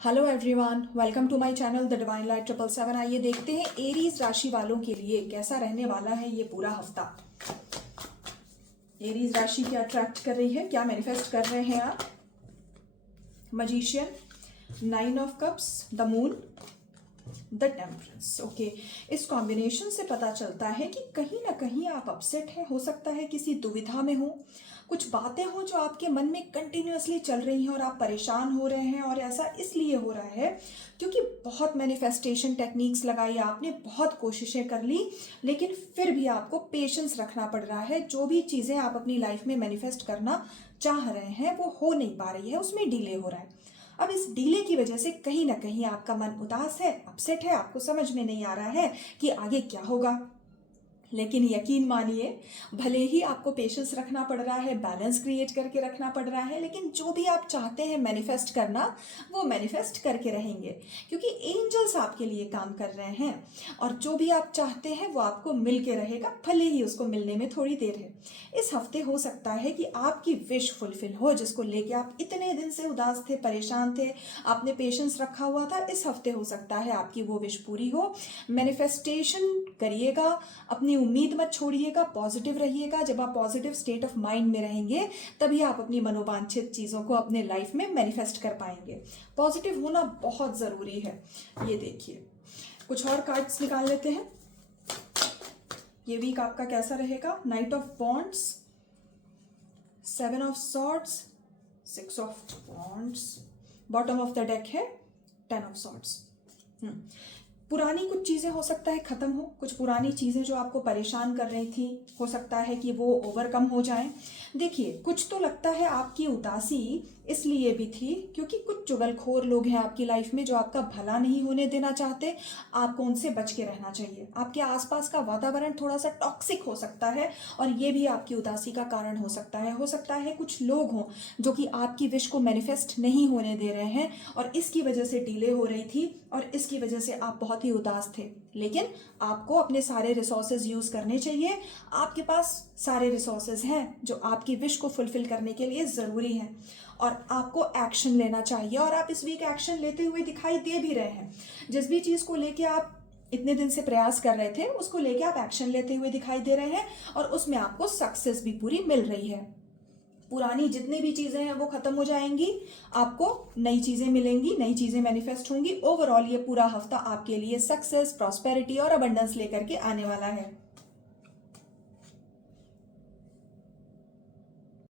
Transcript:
Hello everyone, welcome to my channel the divine light 777। आइए देखते हैं एरीज राशि वालों के लिए कैसा रहने वाला है ये पूरा हफ्ता। एरीज राशि क्या अट्रैक्ट कर रही है, क्या मैनिफेस्ट कर रहे हैं आप। Magician, 9 of cups, the moon, the temperance. Okay, इस कॉम्बिनेशन से पता चलता है कि कहीं ना कहीं आप अपसेट हैं। हो सकता है किसी दुविधा में हो, कुछ बातें हो जो आपके मन में कंटिन्यूअसली चल रही हैं और आप परेशान हो रहे हैं। और ऐसा इसलिए हो रहा है क्योंकि बहुत मैनिफेस्टेशन टेक्निक्स लगाई आपने, बहुत कोशिशें कर ली, लेकिन फिर भी आपको पेशेंस रखना पड़ रहा है। जो भी चीज़ें आप अपनी लाइफ में मैनिफेस्ट करना चाह रहे हैं वो हो नहीं पा रही है, उसमें डिले हो रहा है। अब इस डीले की वजह से कहीं ना कहीं आपका मन उदास है, अपसेट है, आपको समझ में नहीं आ रहा है कि आगे क्या होगा। लेकिन यकीन मानिए, भले ही आपको पेशेंस रखना पड़ रहा है, बैलेंस क्रिएट करके रखना पड़ रहा है, लेकिन जो भी आप चाहते हैं मैनिफेस्ट करना, वो मैनिफेस्ट करके रहेंगे, क्योंकि एंजल्स आपके लिए काम कर रहे हैं। और जो भी आप चाहते हैं वो आपको मिल के रहेगा, भले ही उसको मिलने में थोड़ी देर है। इस हफ्ते हो सकता है कि आपकी विश फुलफिल हो, जिसको लेके आप इतने दिन से उदास थे, परेशान थे, आपने पेशेंस रखा हुआ था। इस हफ्ते हो सकता है आपकी वो विश पूरी हो। मैनिफेस्टेशन करिएगा, अपनी उम्मीद मत छोड़िएगा, पॉजिटिव रहिएगा। जब आप पॉजिटिव स्टेट ऑफ माइंड में रहेंगे तभी आप अपनी मनोवांछित चीज़ों को अपने लाइफ में मैनिफेस्ट कर पाएंगे। पॉजिटिव होना बहुत ज़रूरी है। ये देखिए, कुछ और कार्ड्स निकाल लेते हैं। ये वीक आपका कैसा रहेगा। Night of wands, 7 of swords, 6 of wands, bottom of the deck है 10 ऑफ सॉर्ड्स। पुरानी कुछ चीज़ें हो सकता है ख़त्म हो, कुछ पुरानी चीज़ें जो आपको परेशान कर रही थी हो सकता है कि वो ओवरकम हो जाएं। देखिए, कुछ तो लगता है आपकी उदासी इसलिए भी थी क्योंकि कुछ चुगलखोर लोग हैं आपकी लाइफ में जो आपका भला नहीं होने देना चाहते। आपको उनसे बच के रहना चाहिए। आपके आसपास का वातावरण थोड़ा सा टॉक्सिक हो सकता है और ये भी आपकी उदासी का कारण हो सकता है। हो सकता है कुछ लोग हों जो कि आपकी विश को मैनिफेस्ट नहीं होने दे रहे हैं और इसकी वजह से डिले हो रही थी और इसकी वजह से आप बहुत ही उदास थे। लेकिन आपको अपने सारे रिसोर्सेज यूज़ करने चाहिए। आपके पास सारे रिसोर्सेज हैं जो आपकी विश को फुलफिल करने के लिए ज़रूरी हैं और आपको एक्शन लेना चाहिए। और आप इस वीक एक्शन लेते हुए दिखाई दे भी रहे हैं। जिस भी चीज़ को लेके आप इतने दिन से प्रयास कर रहे थे उसको लेके आप एक्शन लेते हुए दिखाई दे रहे हैं और उसमें आपको सक्सेस भी पूरी मिल रही है। पुरानी जितनी भी चीज़ें हैं वो ख़त्म हो जाएंगी, आपको नई चीज़ें मिलेंगी, नई चीज़ें मैनिफेस्ट होंगी। ओवरऑल ये पूरा हफ्ता आपके लिए सक्सेस, प्रॉस्पेरिटी और अबंडेंस लेकर के आने वाला है।